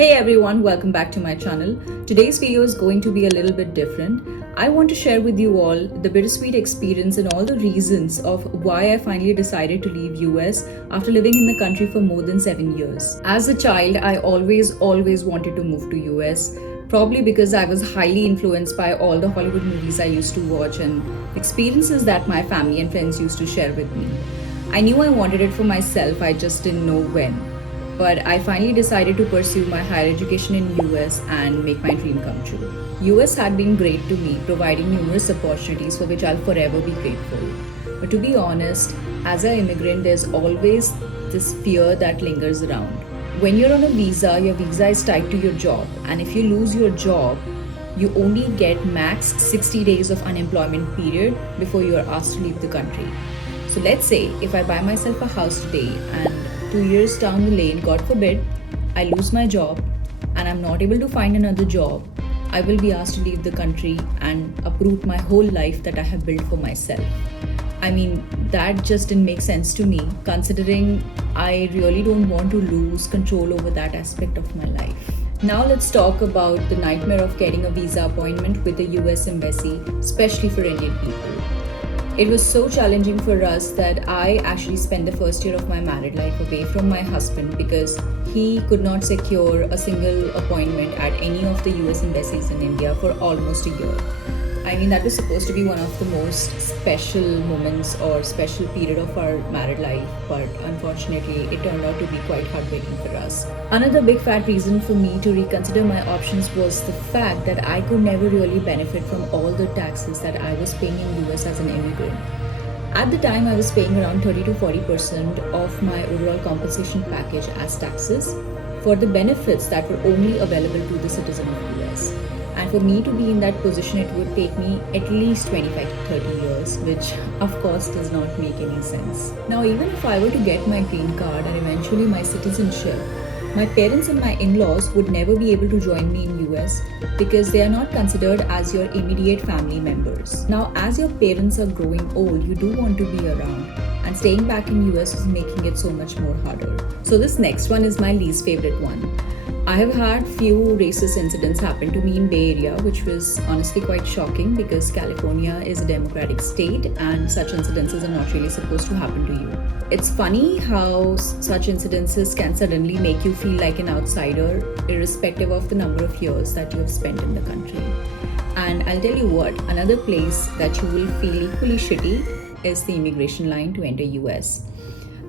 Hey everyone, welcome back to my channel. Today's video is going to be a little bit different. I want to share with you all the bittersweet experience and all the reasons of why I finally decided to leave US after living in the country for more than 7 years. As a child, I always wanted to move to US, probably because I was highly influenced by all the Hollywood movies I used to watch and experiences that my family and friends used to share with me. I knew I wanted it for myself, I just didn't know when. But I finally decided to pursue my higher education in US and make my dream come true. US had been great to me, providing numerous opportunities for which I'll forever be grateful. But to be honest, as an immigrant, there's always this fear that lingers around. When you're on a visa, your visa is tied to your job, and if you lose your job, you only get max 60 days of unemployment period before you are asked to leave the country. So let's say if I buy myself a house today and 2 years down the lane, God forbid, I lose my job and I'm not able to find another job, I will be asked to leave the country and uproot my whole life that I have built for myself. I mean, that just didn't make sense to me, considering I really don't want to lose control over that aspect of my life. Now let's talk about the nightmare of getting a visa appointment with the US Embassy, especially for Indian people. It was so challenging for us that I actually spent the first year of my married life away from my husband because he could not secure a single appointment at any of the US embassies in India for almost a year. I mean, that was supposed to be one of the most special moments or special period of our married life, but unfortunately, it turned out to be quite heartbreaking for us. Another big fat reason for me to reconsider my options was the fact that I could never really benefit from all the taxes that I was paying in US as an immigrant. At the time, I was paying around 30 to 40% of my overall compensation package as taxes for the benefits that were only available to the citizen of US. And for me to be in that position, it would take me at least 25 to 30 years, which of course does not make any sense. Now, even if I were to get my green card and eventually my citizenship, my parents and my in-laws would never be able to join me in US because they are not considered as your immediate family members. Now, as your parents are growing old, you do want to be around, and staying back in US is making it so much more harder. So this next one is my least favorite one. I have had few racist incidents happen to me in Bay Area, which was honestly quite shocking because California is a democratic state and such incidences are not really supposed to happen to you. It's funny how such incidences can suddenly make you feel like an outsider, irrespective of the number of years that you have spent in the country. And I'll tell you what, another place that you will feel equally shitty is the immigration line to enter US.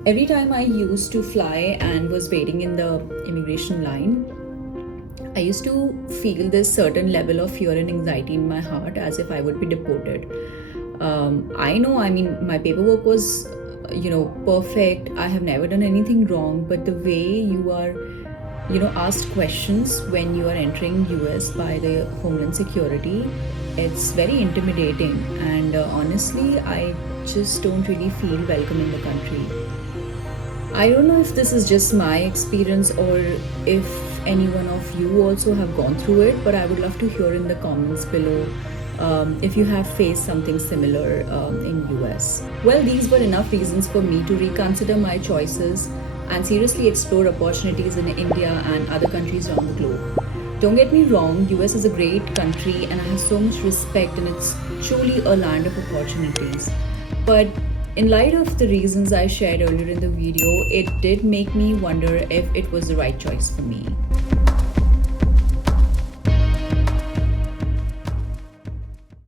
Every time I used to fly and was waiting in the immigration line, I used to feel this certain level of fear and anxiety in my heart as if I would be deported. I mean, my paperwork was, perfect. I have never done anything wrong, but the way you are, asked questions when you are entering US by the Homeland Security, it's very intimidating. And honestly, I just don't really feel welcome in the country. I don't know if this is just my experience or if any one of you also have gone through it, but I would love to hear in the comments below if you have faced something similar in US. Well, these were enough reasons for me to reconsider my choices and seriously explore opportunities in India and other countries around the globe. Don't get me wrong, US is a great country and I have so much respect, and it's truly a land of opportunities. But in light of the reasons I shared earlier in the video, it did make me wonder if it was the right choice for me.